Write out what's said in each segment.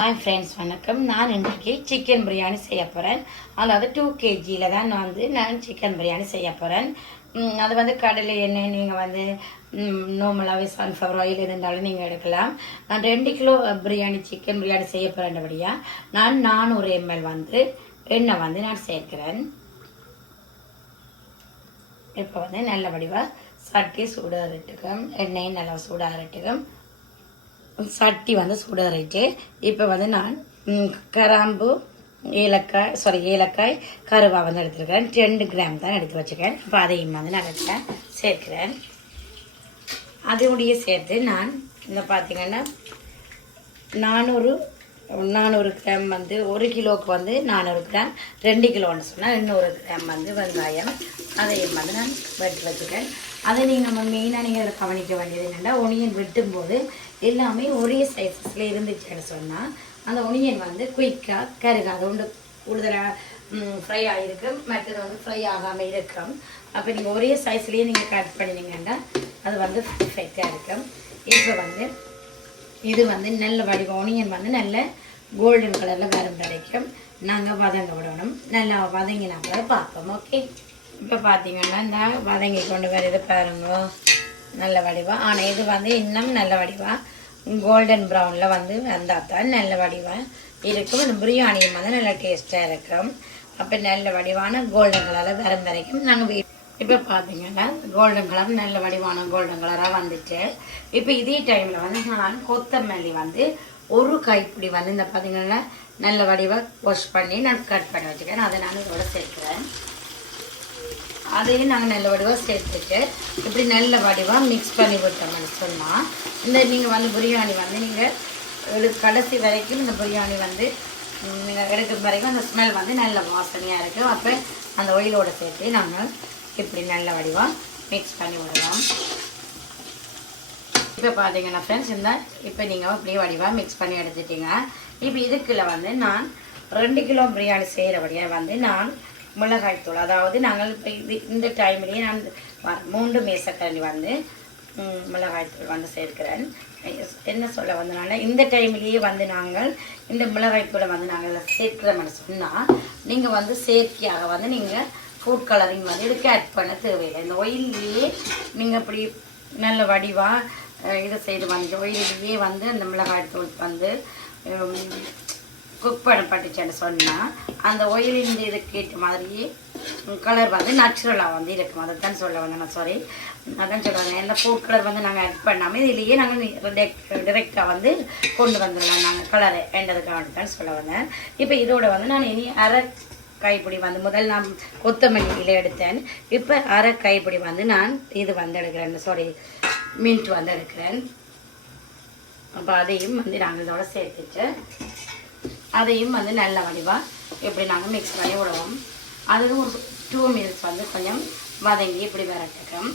Hi friends வணக்கம். நான் இன்றைக்கி சிக்கன் பிரியாணி செய்ய போகிறேன். அதாவது 2 kgயில் தான் நான் சிக்கன் பிரியாணி செய்ய போகிறேன். அது வந்து கடலை எண்ணெய் நீங்கள் வந்து நார்மலாகவே சன்ஃப்ளவர் ஆயில் இருந்தாலும் நீங்கள் எடுக்கலாம். நான் 2 கிலோ சிக்கன் பிரியாணி செய்ய போகிறேன்றபடியாக நான் 400 ml வந்து எண்ணெய் வந்து நான் சேர்க்கிறேன். இப்போ வந்து நல்ல வடிவாக சட்டி சூடாகட்டுக்கும், எண்ணெயும் நல்லா சூடாகட்டுக்கும். சட்டி வந்து சூடாகிட்டு இப்போ வந்து நான் கிராம்பு ஏலக்காய் கருவா வந்து எடுத்துருக்கிறேன். 2 கிராம் தான் எடுத்து வச்சுக்கிறேன். இப்போ அதையும் வந்து நான் சேர்க்கிறேன். அதோடைய சேர்த்து நான் இந்த பார்த்தீங்கன்னா 400 கிராம் வந்து 1 கிலோவுக்கு வந்து 400 கிராம், 2 கிலோன்னு சொன்னால் 200 கிராம் வந்து வெங்காயம் அதையும் வந்து நான் வெட்டி வச்சுக்கிறேன். அதை நம்ம மெயினாக நீங்கள் அதை கவனிக்க வேண்டியது என்னென்னா, ஒனியன் வெட்டும்போது எல்லாமே ஒரே சைஸஸில் இருந்துச்சுன்னு சொன்னால் அந்த ஒனியன் வந்து குயிக்காக கருகாது. ஒன்று கூடுதலாக ஃப்ரை ஆகிருக்கும், மற்றது வந்து ஃப்ரை ஆகாமல் இருக்கும். அப்போ நீங்கள் ஒரே சைஸ்லேயே நீங்கள் கட் பண்ணினீங்கன்னா அது வந்து பர்ஃபெக்டாக இருக்கும். இப்போ வந்து இது வந்து நல்ல வடிவம் ஒனியன் வந்து நல்ல கோல்டன் கலரில் வரும் வரைக்கும் நாங்கள் வதங்க விடணும். நல்லா வதங்கினா கூட பார்ப்போம். ஓகே, இப்போ பார்த்தீங்கன்னா இந்த வதங்கி கொண்டு வருது பாருங்க, நல்ல வடிவாக. ஆனால் இது வந்து இன்னும் நல்ல வடிவாக கோல்டன் ப்ரௌனில் வந்து வந்தால் தான் நல்ல வடிவாக இருக்கும். இந்த பிரியாணியும் வந்து நல்ல டேஸ்ட்டாக இருக்கும். அப்போ நல்ல வடிவான கோல்டன் கலரில் வரும் வரைக்கும் நாங்கள் இப்போ பார்த்தீங்கன்னா கோல்டன் கலர் நல்ல வடிவான கோல்டன் கலராக வந்துட்டு, இப்போ இதே டைமில் வந்து நான் கொத்தமல்லி வந்து 1 கைப்பிடி வந்து இந்த பார்த்தீங்கன்னா நல்ல வடிவாக வாஷ் பண்ணி நான் கட் பண்ணி வச்சுக்கிறேன். அதை நான் இதோட சேர்க்குறேன். அதையும் நாங்கள் நல்ல வடிவாக சேர்த்துட்டு இப்படி நல்ல வடிவாக மிக்ஸ் பண்ணி விட்டோம்னு சொன்னால் இந்த நீங்கள் வந்து பிரியாணி வந்து நீங்கள் கடைசி வரைக்கும் இந்த பிரியாணி வந்து நீங்கள் எடுக்கும் வரைக்கும் அந்த ஸ்மெல் வந்து நல்ல வாசனையாக இருக்கும். அப்போ அந்த ஆயிலோடு சேர்த்து நாங்கள் இப்படி நல்ல வடிவாக மிக்ஸ் பண்ணி விடலாம். இப்போ பார்த்தீங்கன்னா ஃப்ரெண்ட்ஸ், இப்போ நீங்கள் இப்படி வடிவாக மிக்ஸ் பண்ணி எடுத்துட்டீங்க. இப்போ இதுக்குள்ள வந்து நான் 2 கிலோ பிரியாணி செய்கிறபடியாக வந்து நான் மிளகாய்த்தூள், அதாவது நாங்கள் இப்போ இந்த டைம்லேயே நான் 3 மேசக்கரண்டி வந்து மிளகாய்த்தூள் வந்து சேர்க்கிறேன். என்ன சொல்ல வந்தனால இந்த டைம்லேயே வந்து நாங்கள் இந்த மிளகாய்த்தூளை வந்து நாங்கள் சேர்க்கிறோம்னு சொன்னால் நீங்கள் வந்து செயற்கையாக வந்து நீங்கள் ஃபுட் கலரிங் வந்து இதுக்கு ஆட் பண்ண தேவையில்லை. இந்த ஆயில்லையே நீங்கள் இப்படி நல்ல வடிவாக இதை செய்து வந்து ஆயிலேயே வந்து அந்த மிளகாய்த்தூள் வந்து குக் பண்ணப்பட்டுச்சுன்னு சொன்னால் அந்த ஆயிலின் இதுக்கு ஏற்ற மாதிரியே கலர் வந்து நேச்சுரலாக வந்து இருக்கும். அதை தான் சொல்ல வந்தேன் நான். சாரி, அதான் சொல்லுவாங்க. எந்த ஃபுட் கலர் வந்து நாங்கள் ஆட் பண்ணாமல் இதிலேயே நாங்கள் டிரெக்டாக வந்து கொண்டு வந்துடலாம் நாங்கள் கலரை வேண்டதுக்காக தான் சொல்ல வந்தேன். இப்போ இதோட வந்து நான் இனி அரை கைப்பிடி வந்து முதல் நான் கொத்தமல்லியில் எடுத்தேன். இப்போ அரை கைப்பிடி வந்து நான் இது வந்து எடுக்கிறேன், சாரி மின்ட் வந்து எடுக்கிறேன். அப்போ அதையும் வந்து நாங்கள் இதோட சேர்த்துட்டு அதையும் வந்து நல்ல வடிவாக இப்படி நாங்கள் மிக்ஸ் பண்ணி விடுவோம். அதுவும் ஒரு 2 மினிட்ஸ் வந்து கொஞ்சம் வதங்கி இப்படி வரட்டுக்கும்.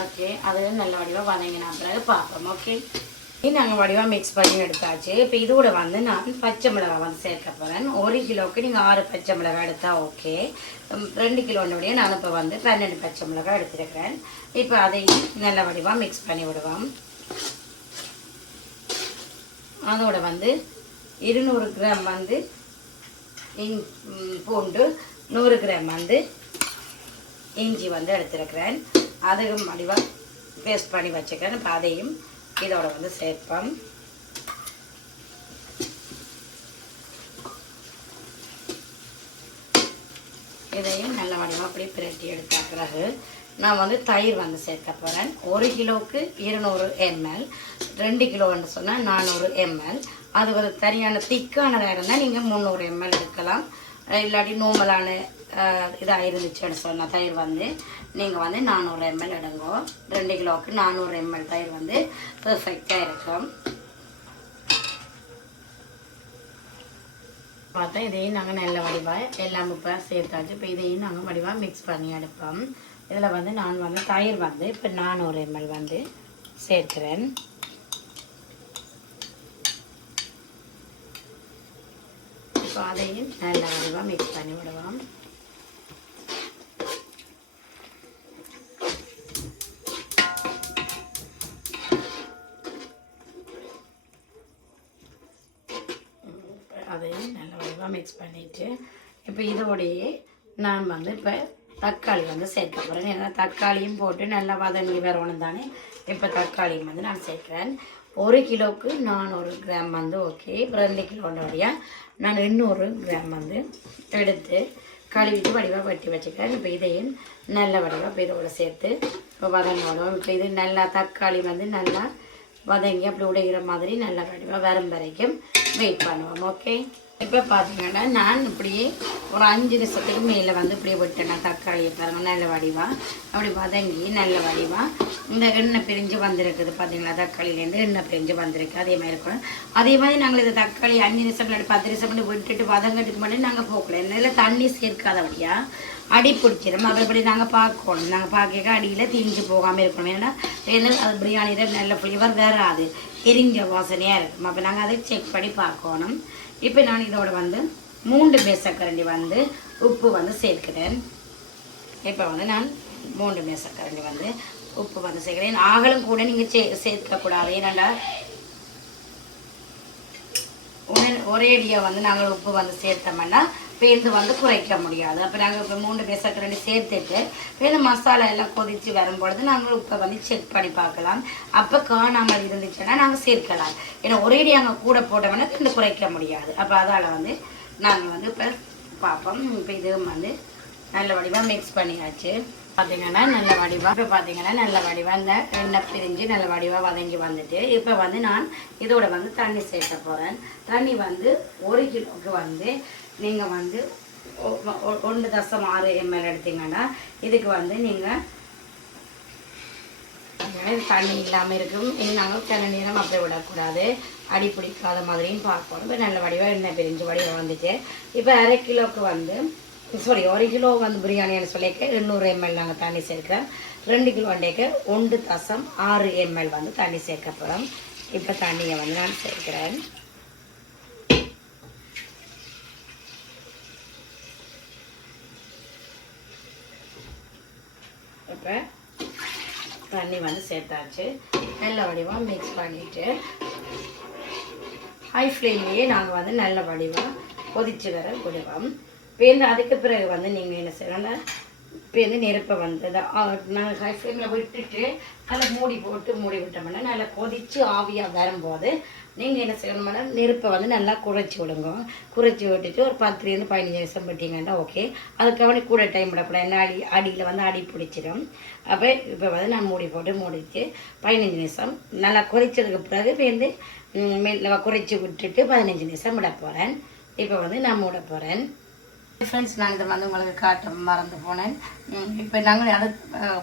ஓகே, அதுவும் நல்ல வடிவாக வதங்கினா பிறகு பார்ப்போம். ஓகே, நாங்கள் வடிவாக மிக்ஸ் பண்ணி எடுத்தாச்சு. இப்போ இதோட வந்து நான் பச்சை மிளகாய் வந்து சேர்க்க போகிறேன். 1 கிலோவுக்கு நீங்கள் 6 பச்சை மிளகாய் எடுத்தால் ஓகே. 2 கிலோனுடைய நான் இப்போ வந்து 12 பச்சை மிளகாய் எடுத்துருக்கிறேன். இப்போ அதையும் நல்ல வடிவாக மிக்ஸ் பண்ணி விடுவோம். அதோட வந்து 200 கிராம் வந்து பூண்டு, 100 கிராம் வந்து இஞ்சி வந்து எடுத்துருக்கிறேன். அதுவும் வடிவாக பேஸ்ட் பண்ணி வச்சுக்கிறேன். இப்போ அதையும் இதோட வந்து சேர்ப்போம். இதையும் நல்ல வடிவாக அப்படி பிரட்டி எடுத்த பிறகு நான் வந்து தயிர் வந்து சேர்க்க போகிறேன். 1 கிலோவுக்கு 200 ml, 2 கிலோன்னு சொன்னால் 400 ml. அது ஒரு சரியான திக்கானதாக இருந்தால் நீங்கள் 300 ml எடுக்கலாம். இல்லாட்டி நார்மலான இதாக இருந்துச்சுன்னு சொன்னால் தயிர் வந்து நீங்கள் வந்து 400 ml எடுங்க. 2 கிலோவுக்கு 400 ml தயிர் வந்து பர்ஃபெக்டாக இருக்கும். பார்த்தா இதையும் நாங்கள் நல்ல வடிவாக எல்லாம் இப்போ சேர்த்தாச்சு. இப்போ இதையும் நாங்கள் வடிவாக மிக்ஸ் பண்ணி எடுப்போம். இதில் வந்து நான் வந்து தயிர் வந்து இப்போ 400 ml வந்து சேர்க்கிறேன். இப்போ அதையும் நல்ல வடிவாக மிக்ஸ் பண்ணி விடுவோம். அதையும் நல்ல வடிவாக மிக்ஸ் பண்ணிவிட்டு இப்போ இதோடையே நான் வந்து இப்போ தக்காளி வந்து சேர்க்க போகிறேன். ஏன்னா தக்காளியும் போட்டு நல்லா வதங்கி வரணும் தானே. இப்போ தக்காளியும் வந்து நான் சேர்க்குறேன். 1 கிலோவுக்கு 400 கிராம் வந்து ஓகே. 2 கிலோண்டோடைய நான் 800 கிராம் வந்து எடுத்து கழுவிட்டு வடிவாக வெட்டி வச்சுக்கிறேன். இப்போ இதையும் நல்ல வடிவாக இப்போ இதோட சேர்த்து இப்போ வதங்கணும். இப்போ இது நல்லா தக்காளி வந்து நல்லா வதங்கி அப்படி உடைகிற மாதிரி நல்ல வடிவாக வரும் வரைக்கும் வெயிட் பண்ணுவோம். ஓகே. இப்போ பார்த்தீங்கன்னா நான் இப்படியே ஒரு 5 நிமிஷத்துக்கு மேலே வந்து இப்படியே விட்டேன். தக்காளியை பாருங்கள் நல்ல வடிவாக அப்படி வதங்கி நல்ல வடிவாக இந்த எண்ணெய் பிரிஞ்சு வந்திருக்குது. பார்த்தீங்களா, தக்காளியிலேருந்து எண்ணெய் பிரிஞ்சு வந்திருக்கு. அதே மாதிரி இருக்கணும். அதே மாதிரி நாங்கள் இந்த தக்காளி 5 நிமிஷம் இல்லாட்டி 10 நிமிஷம் விட்டுட்டு வதங்கட்டுக்கு மட்டும் நாங்கள் போகல. எண்ணெயில் தண்ணி சேர்க்காதபடியாக அடி பிடிச்சிடும். அப்படி நாங்கள் பார்க்கணும். நாங்கள் பார்க்க அடியில் தீஞ்சு போகாமல் இருக்கணும். ஏன்னா அது பிரியாணியில் நல்ல ஃப்ளேவர் வராது, எரிஞ்ச வாசனையாக இருக்கும். அப்போ நாங்கள் அதை செக் பண்ணி பார்க்கணும். இப்போ நான் இதோட வந்து 3 மேசக்கரண்டி வந்து உப்பு வந்து சேர்க்கிறேன். இப்போ வந்து நான் 3 மேசக்கரண்டி வந்து உப்பு வந்து சேர்க்கிறேன். ஆகலும் கூட நீங்கள் சேர்க்கக்கூடாது. ஏன்னாண்டா ஒரேடியாக வந்து நாங்கள் உப்பு வந்து சேர்த்தோம்னா பேருந்து வந்து குறைக்க முடியாது. அப்போ நாங்கள் இப்போ 3 மேசக்கரண்டி சேர்த்துட்டு இந்த மசாலா எல்லாம் கொதித்து வரும்பொழுது நாங்கள் உப்பை வந்து செக் பண்ணி பார்க்கலாம். அப்போ காணாமல் இருந்துச்சுன்னா நாங்கள் சேர்க்கலாம். ஏன்னா ஒரேடி அங்கே கூட போட்டோம்னா பேருந்து குறைக்க முடியாது. அப்போ அதால் வந்து நாங்கள் வந்து இப்போ பார்ப்போம். இப்போ இதுவும் வந்து நல்ல வடிவாக மிக்ஸ் பண்ணியாச்சு. பார்த்தீங்கன்னா நல்ல வடிவாக இப்போ பார்த்தீங்கன்னா நல்ல வடிவாக இந்த எண்ணெய் பிரிஞ்சு நல்ல வடிவாக வதங்கி வந்துட்டு இப்போ வந்து நான் இதோட வந்து தண்ணி சேர்க்க போகிறேன். தண்ணி வந்து 1 கிலோவுக்கு வந்து நீங்கள் வந்து 1.6 ml எடுத்தீங்கன்னா இதுக்கு வந்து நீங்கள் தண்ணி இல்லாமல் இருக்கும். இனி நாங்கள் சில நேரம் அப்படி விடக்கூடாது, அடி பிடிக்காத மாதிரியும் பார்க்கணும். இப்போ நல்ல வடிவாக எண்ணெய் பிரிஞ்சு வடிவாக வந்துட்டு இப்போ 1/2 கிலோவுக்கு வந்து 1 கிலோ வந்து பிரியாணின்னு சொல்லிக்க 800 ml நாங்கள் தண்ணி சேர்க்கிறோம். 2 கிலோ அண்டைக்கு 1.6 ml வந்து தண்ணி சேர்க்க போகிறோம். இப்போ தண்ணியை வந்து நான் சேர்க்கிறேன். இப்போ தண்ணி வந்து சேர்த்தாச்சு. நல்ல வடிவாக மிக்ஸ் பண்ணிவிட்டு ஹை ஃப்ளேம்லேயே நாங்கள் வந்து நல்ல வடிவாக கொதிச்சு வர விடுவோம். இப்போ அதுக்கு பிறகு வந்து நீங்கள் என்ன செய்யணும்னா இப்போ நெருப்பை வந்து நாங்கள் ஹை ஃப்ளேமில் விட்டுட்டு நல்லா மூடி போட்டு மூடி விட்டோம்னா நல்லா கொதித்து ஆவியாக வரும்போது நீங்கள் என்ன செய்யணும்னா நெருப்பை வந்து நல்லா குறைச்சி விடுங்க. குறைச்சி விட்டுட்டு ஒரு 10 to 15 நிமிஷம் விட்டிங்கன்னா ஓகே. அதுக்காக கூட டைம் விடக்கூடாது. என்ன அடியில் வந்து அடி பிடிச்சிடும். அப்போ இப்போ வந்து நான் மூடி போட்டு மூடிட்டு 15 நிமிஷம் நல்லா கொதிச்சதுக்கு பிறகு வந்து குறைச்சி விட்டுட்டு 15 நிமிஷம் விட போகிறேன். இப்போ வந்து நான் மூட போகிறேன். ஃப்ரெண்ட்ஸ், நான் இதை வந்து உங்களுக்கு காட்ட மறந்து போனேன். இப்போ நாங்கள்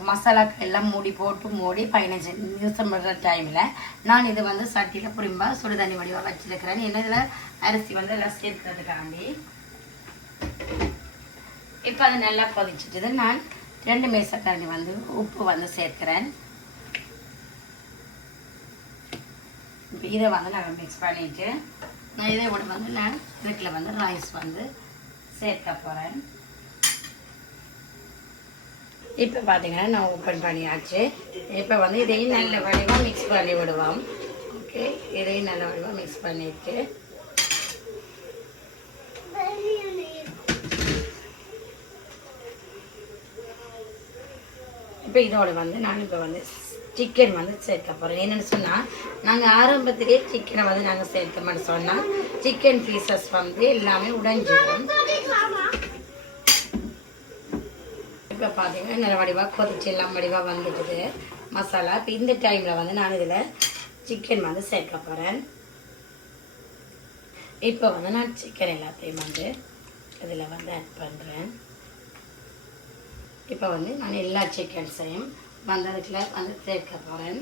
மசாலாக்கள் எல்லாம் மூடி போட்டு மூடி 15 நிமிஷம் விடுற டைமில் நான் இது வந்து சட்டியில் புரிம்பா சுடு தண்ணி வடிவாக வச்சுருக்கிறேன். ஏன்னா இதில் அரிசி வந்து எல்லாம் சேர்க்கிறதுக்காண்டி. இப்போ அது நல்லா கொதிச்சுட்டு நான் 2 மேசக்கரண்டி வந்து உப்பு வந்து சேர்க்கிறேன். இப்போ இதை வந்து நாங்கள் மிக்ஸ் பண்ணிவிட்டு இதை விட வந்து நான் இதுக்குள்ள வந்து ரைஸ் வந்து சேர்க்க போகிறேன். இப்போ பார்த்தீங்கன்னா நான் ஓப்பன் பண்ணியாச்சு. இப்போ வந்து இதையும் நல்ல வடிவாக மிக்ஸ் பண்ணி விடுவோம். ஓகே, இதையும் நல்ல வடிவாக மிக்ஸ் பண்ணிவிட்டு இப்போ இதோட வந்து நான் இப்போ வந்து சிக்கன் வந்து சேர்க்க போகிறேன். என்னென்னு சொன்னால் நாங்கள் ஆரம்பத்திலே சிக்கனை வந்து நாங்கள் சேர்க்கணும்னு சொன்னால் சிக்கன் பீசஸ் வந்து எல்லாமே உடைஞ்சிடும். இப்போ பார்த்தீங்கன்னா நல்ல வடிவாக கொதிச்சு எல்லாம் வடிவாக வந்துட்டுது மசாலா. இப்போ இந்த டைமில் வந்து நான் இதில் சிக்கன் வந்து சேர்க்க போகிறேன். இப்போ வந்து நான் சிக்கன் எல்லாத்தையும் வந்து இதில் வந்து ஆட் பண்ணுறேன். இப்போ வந்து நான் எல்லா சிக்கன்ஸையும் வந்ததுக்குள்ள வந்து சேர்க்க போகிறேன்.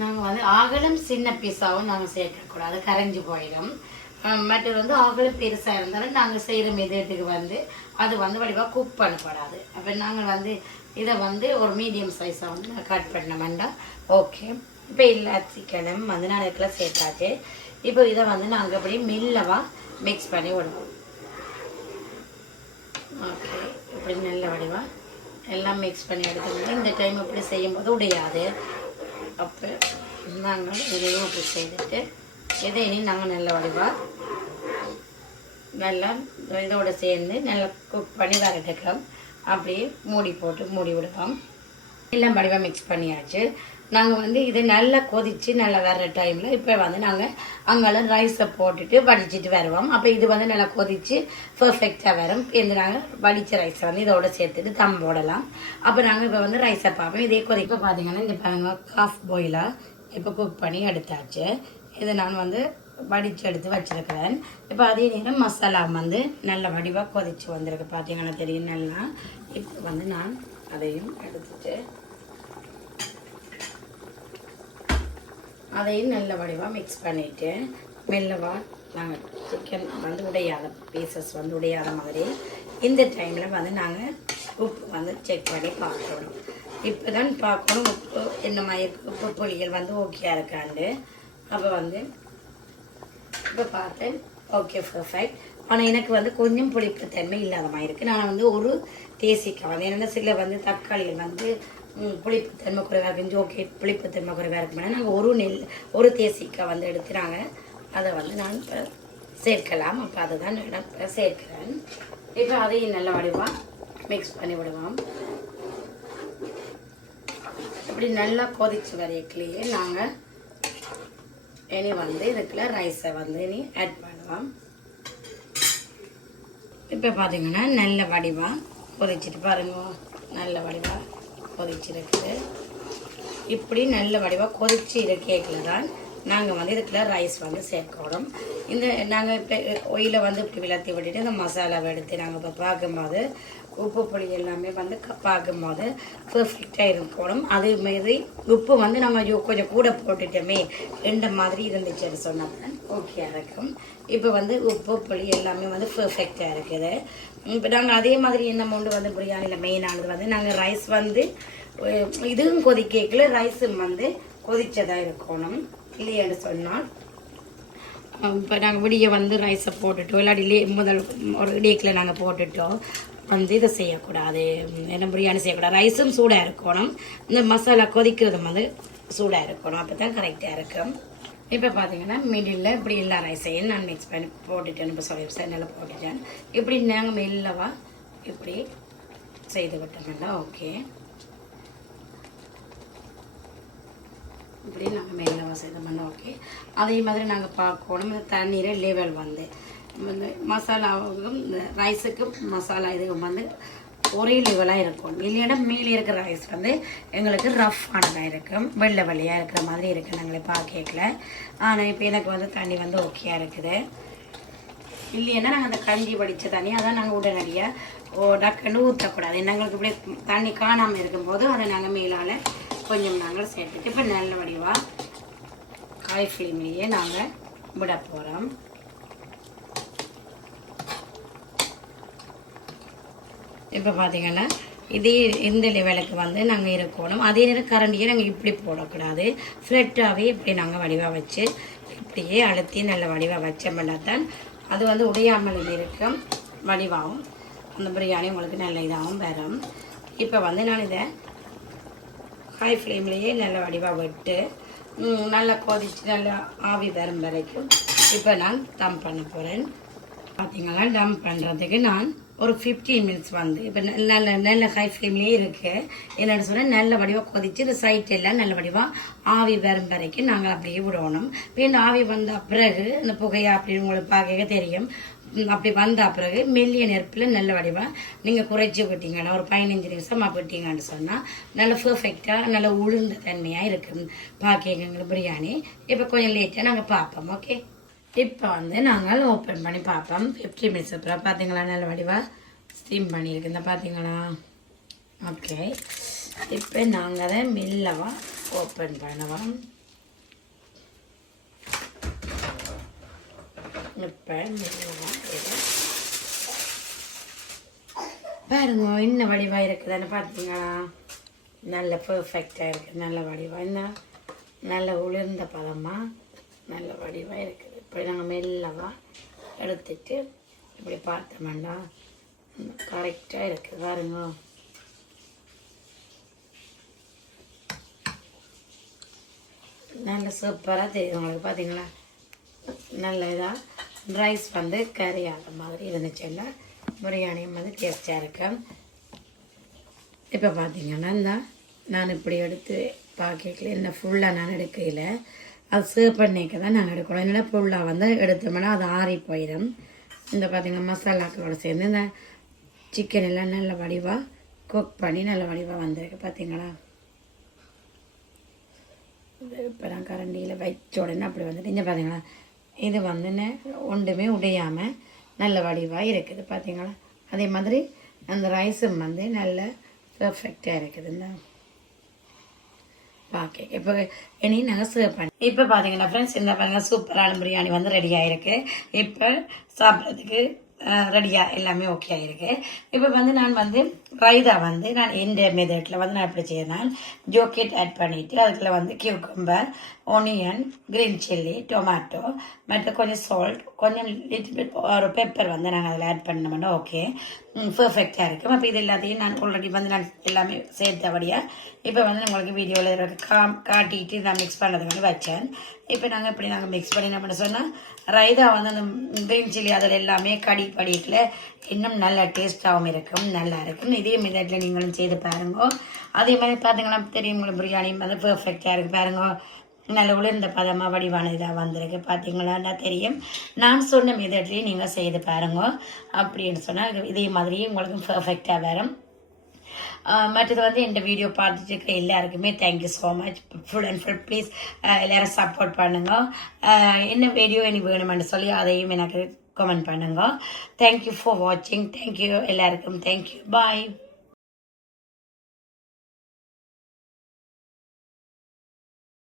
நாங்கள் வந்து ஆகலும் சின்ன பீஸாகவும் நாங்கள் சேர்க்கக்கூடாது, கரைஞ்சி போயிடும். மற்றது வந்து ஆகலும் பெருசாக இருந்தாலும் நாங்கள் செய்கிற மெதட்டுக்கு வந்து அது வந்து வடிவாக குக் பண்ணக்கூடாது. அப்போ நாங்கள் வந்து இதை வந்து ஒரு மீடியம் சைஸாக வந்து நான் கட் பண்ணோம்னா ஓகே. இப்போ எல்லா சிக்கனும் வந்து நான் அதுக்குள்ள சேர்த்தாச்சு. இப்போ இதை வந்து நாங்கள் அப்படி மெல்லவாக மிக்ஸ் பண்ணி விடுவோம். ஓகே, இப்படி நல்ல வடிவாக எல்லாம் மிக்ஸ் பண்ணி எடுத்துக்கிட்டு இந்த டைம் இப்படி செய்யும்போது உடையாது. அப்போ நாங்கள் இதையும் இப்படி செய்துட்டு இதை இனி நாங்கள் நல்ல வடிவாக நல்லா இதோடு சேர்ந்து நல்லா குக் பண்ணி வரட்டுக்கிறோம். அப்படியே மூடி போட்டு மூடி விடுவோம். எல்லாம் வடிவாக மிக்ஸ் பண்ணியாச்சு. நாங்கள் வந்து இது நல்லா கொதித்து நல்லா வர்ற டைமில் இப்போ வந்து நாங்கள் அங்கெல்லாம் ரைஸை போட்டுட்டு வடிச்சிட்டு வருவோம். அப்போ இது வந்து நல்லா கொதித்து பர்ஃபெக்டாக வரும். இந்த நாங்கள் வடித்த ரைஸை வந்து இதோட சேர்த்துட்டு தம் போடலாம். அப்போ நாங்கள் இப்போ வந்து ரைஸை பார்ப்போம். இதே கொதிக்க பார்த்தீங்கன்னா இந்த பாருங்க ஹாஃப் பாயிலாக இப்போ குக் பண்ணி எடுத்தாச்சு. இதை நான் வந்து வடித்து எடுத்து வச்சிருக்கிறேன். இப்போ அதே நேரம் மசாலா வந்து நல்ல வடிவாக கொதித்து வந்திருக்கு. பார்த்தீங்கன்னா தெரியும் நல்லா. இப்போ வந்து நான் அதையும் எடுத்துட்டு அதையும் நல்ல வடிவாக மிக்ஸ் பண்ணிவிட்டு மெல்லவா நாங்கள் சிக்கன் வந்து உடையாத பீசஸ் வந்து உடையாத மாதிரி இந்த டைமில் வந்து நாங்கள் உப்பு வந்து செக் பண்ணி பார்க்கணும். இப்போ தான் பார்க்கணும் உப்பு என்ன மாதிரி உப்பு புளிகள் வந்து ஓகேயா இருக்காண்டு. அப்போ வந்து இப்போ பார்த்தேன் ஓகே பர்ஃபெக்ட். ஆனால் எனக்கு வந்து கொஞ்சம் புளிப்புத்தன்மை இல்லாத மாதிரி இருக்குது. நான் வந்து ஒரு தேசிக்காய் வந்து என்னென்ன சில வந்து தக்காளிகள் வந்து புளிப்புத்தன்மை குறைவாக இருக்குன்னு ஓகே புளிப்புத்தன்மை குறைவாக இருக்குன்னா நாங்கள் ஒரு தேசிக்காய் வந்து எடுத்துறாங்க. அதை வந்து நான் இப்போ சேர்க்கலாம். அப்போ அதை தான் நான் இப்போ சேர்க்கிறேன். இப்போ அதையும் நல்ல வடிவாக மிக்ஸ் பண்ணி விடுவோம். இப்படி நல்லா கொதிச்சு வரையிலேயே நாங்கள் இனி வந்து இதுக்குள்ள ரைஸை வந்து இனி ஆட் பண்ணுவோம். இப்போ பார்த்தீங்கன்னா நல்ல வடிவாக கொதிச்சுட்டு பாருங்க. நல்ல வடிவாக கொதிச்சிருக்குது. இப்படி நல்ல வடிவாக கொதிச்சு இருக்கேக்கில் தான் நாங்கள் வந்து இதுக்குள்ள ரைஸ் வந்து சேர்க்கணும். இந்த நாங்கள் இப்போ ஒயில வந்து இப்படி விளத்தி விட்டுட்டு இந்த மசாலாவை எடுத்து நாங்கள் இப்போ பார்க்கும்போது உப்பு பொடி எல்லாமே வந்து பார்க்கும்போது பர்ஃபெக்டாக இருக்கணும். அதே மாதிரி உப்பு வந்து நாங்கள் கொஞ்சம் கூட போட்டுட்டோமே எந்த மாதிரி இருந்துச்சுன்னு சொன்னோம்னா ஓகே இருக்கும். இப்போ வந்து உப்பு புளி எல்லாமே வந்து பர்ஃபெக்டாக இருக்குது. இப்போ நாங்கள் அதே மாதிரி என்ன மொண்டு வந்து பிரியாணியில் மெயினானது வந்து நாங்கள் ரைஸ் வந்து இதுவும் கொதிக்கல ரைஸும் வந்து கொதிச்சதாக இருக்கணும். இல்லையான்னு சொன்னால் இப்போ நாங்கள் விடிய வந்து ரைஸை போட்டுட்டோம் இல்லாட்டி முதல் ஒரு இடியக்கில் நாங்கள் போட்டுட்டோம் வந்து இதை செய்யக்கூடாது. என்ன பிரியாணி செய்யக்கூடாது. ரைஸும் சூடாக இருக்கணும். இந்த மசாலா கொதிக்கிறதும் வந்து சூடாக இருக்கணும். அப்போ தான் கரெக்டாக இருக்கும். இப்போ பார்த்தீங்கன்னா மிடில் இப்படி எல்லா ரைஸையும் நான் மிக்ஸ் பண்ணி போட்டுட்டேன். இப்போ சொல்லி நல்லா போட்டுட்டேன். இப்படி நாங்கள் மெல்லவா இப்படி செய்து விட்டோம்னா ஓகே. இப்படி நாங்கள் மெல்லவா செய்தோம்னா ஓகே. அதே மாதிரி நாங்கள் பார்க்கணும் இந்த தண்ணீரை லெவல் வந்து இந்த மசாலாவுக்கும் இந்த ரைஸுக்கும் மசாலா இதுக்கும் வந்து ஒரே லெவலாக இருக்கும். இல்லைன்னா மேலே இருக்கிற ரைஸ் வந்து எங்களுக்கு ரஃப்பானதாக இருக்கும். வெள்ளை வெள்ளையாக இருக்கிற மாதிரி இருக்குது நாங்களே பார்க்கல. ஆனால் இப்போ எனக்கு வந்து தண்ணி வந்து ஓகேயா இருக்குது. இல்லைன்னா நாங்கள் அந்த கஞ்சி வடித்த தண்ணி அதான் நாங்கள் உடனடியாக டக்குன்னு ஊற்றக்கூடாது. எங்களுக்கு இப்படி தண்ணி காணாமல் இருக்கும்போது அதை நாங்கள் மேலால் கொஞ்சம் நாங்கள் சேர்த்துட்டு இப்போ நல்ல வடிவாக காய் ஃபிலிம்லேயே நாங்கள் விட போகிறோம். இப்போ பார்த்தீங்கன்னா இதே இந்த லெவலுக்கு வந்து நாங்கள் இருக்கணும். அதே நேரம் கரண்டியை நாங்கள் இப்படி போடக்கூடாது. ஃப்ளட்டாகவே இப்படி நாங்கள் வடிவாக வச்சு இப்படியே அழுத்தி நல்ல வடிவாக வச்சோம்னா தான் அது வந்து உடையாமல் இருக்கும் வடிவாகவும் அந்த பிரியாணி உங்களுக்கு நல்ல இதாகவும் வரும். இப்போ வந்து நான் இதை ஹை ஃப்ளேம்லேயே நல்ல வடிவாக விட்டு நல்லா கொதிச்சு நல்லா ஆவி வரும் வரைக்கும் இப்போ நான் தம் பண்ண போகிறேன். பார்த்தீங்கன்னா டம் பண்ணுறதுக்கு நான் ஒரு 15 மினிட்ஸ் வந்து இப்போ நல்ல ஹை ஃப்ளேம்லேயே இருக்குது. என்னென்னு சொன்னால் நல்ல வடிவாக கொதிச்சு இந்த சைட் எல்லாம் நல்ல வடிவாக ஆவி வரும் வரைக்கும் நாங்கள் அப்படியே விடணும். இப்போ இந்த ஆவி வந்த பிறகு இந்த புகையா அப்படின்னு உங்களுக்கு பார்க்க தெரியும். அப்படி வந்த பிறகு மெல்லிய நெருப்பில் நல்ல வடிவாக நீங்கள் குறைச்சி விட்டீங்கன்னா ஒரு 15 நிமிஷம் விட்டீங்கன்னு சொன்னால் நல்ல பர்ஃபெக்டாக நல்ல உளுந்த தன்மையாக இருக்குது பார்க்க பிரியாணி. இப்போ கொஞ்சம் லேட்டாக நாங்கள் பார்ப்போம். ஓகே, இப்போ வந்து நாங்கள் ஓப்பன் பண்ணி பார்ப்போம். 15 மினிட்ஸ் அப்புறம் பார்த்தீங்களா நல்ல வடிவாக ஸ்டீம் பண்ணியிருக்கு. இந்த பார்த்தீங்களா ஓகே. இப்போ நாங்கள் அதை மெல்லவா ஓப்பன் பண்ணுவோம். இப்போ மெல்லவா பாருங்க என்ன வடிவாக இருக்குதுன்னு பார்த்தீங்களா நல்ல பர்ஃபெக்டாக இருக்குது. நல்ல வடிவாக என்ன நல்ல உளுர்ந்த பதமாக நல்ல வடிவாக இருக்குது. இப்படி நாங்கள் மெல்லவா எடுத்துட்டு இப்படி பார்த்தோம்னா கரெக்டாக இருக்குது பாருங்க. நல்ல சூப்பராக தெரியுது உங்களுக்கு பார்த்தீங்களா. நல்ல இதாக ரைஸ் வந்து கறி ஆகிற மாதிரி இருந்துச்சுன்னா பிரியாணியும் வந்து டேஸ்ட்டாக இருக்கும். இப்போ பார்த்தீங்கன்னா நான் இப்படி எடுத்து பாக்கெட்டில் என்ன ஃபுல்லாக நான் எடுக்கையில் அது சர்வ் பண்ணிக்க தான் நாங்கள் எடுக்கணும். என்னென்னா ஃபுல்லாக வந்து எடுத்தோம்னா அது ஆறி போயிடும். இந்த பார்த்திங்கன்னா மசாலாக்களோட சேர்ந்து இந்த சிக்கன் எல்லாம் நல்ல வடிவாக குக் பண்ணி நல்ல வடிவாக வந்திருக்கு. பார்த்தீங்களா, இப்போ நான் கரண்டியில் வச்ச உடனே அப்படி வந்துட்டு இங்கே பார்த்தீங்களா, இது வந்து ஒன்றுமே உடையாமல் நல்ல வடிவாக இருக்குது. பார்த்தீங்களா, அதே மாதிரி அந்த ரைஸும் வந்து நல்ல பர்ஃபெக்டாக இருக்குதுங்க. ஓகே, இப்போ இனி நாங்கள் சர்வ் பண்ணி இப்போ பார்த்தீங்கன்னா ஃப்ரெண்ட்ஸ், இந்த பாருங்கள் சூப்பரான பிரியாணி வந்து ரெடி ஆகிருக்கு. இப்போ சாப்பிட்றதுக்கு ரெடியாக எல்லாமே ஓகே ஆகிருக்கு. இப்போ வந்து நான் வந்து ரைதா வந்து நான் இந்த மெத்தடில் வந்து நான் எப்படி செய்யறேன், ஜோக்கெட் ஆட் பண்ணிவிட்டு அதுக்குள்ள வந்து cucumber, onion, green chilli, tomato, மற்ற கொஞ்சம் சால்ட், கொஞ்சம் லிட்டில் பிட் ஒரு பெப்பர் வந்து நாங்கள் அதில் ஆட் பண்ணோம்னா ஓகே பர்ஃபெக்டாக இருக்கும். அப்போ இது எல்லாத்தையும் நான் ஆல்ரெடி வந்து நான் எல்லாமே சேர்த்தபடியாக இப்போ வந்து உங்களுக்கு வீடியோவில் காட்டிட்டு நான் மிக்ஸ் பண்ணுறதுக்கு வந்து வச்சேன். இப்போ நாங்கள் இப்படி நாங்கள் மிக்ஸ் பண்ணி என்ன பண்ண சொன்னால் ரைதா வந்து அந்த க்ரீன் சில்லி அதில் எல்லாமே கடி படிக்கல இன்னும் நல்ல டேஸ்ட்டாகவும் இருக்கும், நல்லா இருக்கும். இதே மெத்தடில் நீங்களும் செய்து பாருங்க. அதே மாதிரி பார்த்தீங்கன்னா தெரியும் பிரியாணி வந்து பர்ஃபெக்டாக இருக்குது பாருங்க. நல்ல உளுர்ந்த பதமாக வடிவான இதாக வந்திருக்கு. பார்த்தீங்களான்னா தெரியும். நான் சொன்ன மெத்தட்லேயே நீங்கள் செய்து பாருங்க. அப்படின்னு சொன்னால் இதே மாதிரியே உங்களுக்கு பர்ஃபெக்டாக வரும். மற்றது வந்து இந்த வீடியோ பார்த்துட்டு இருக்க எல்லாருக்குமே thank you so much. Full and full please எல்லோரும் சப்போர்ட் பண்ணுங்க. என்ன வீடியோ எனக்கு வேணுமென்னு சொல்லி அதையும் எனக்கு கமெண்ட் பண்ணுங்க. தேங்க்யூ ஃபார் வாட்சிங். தேங்க்யூ எல்லாருக்கும். தேங்க்யூ. பாய்.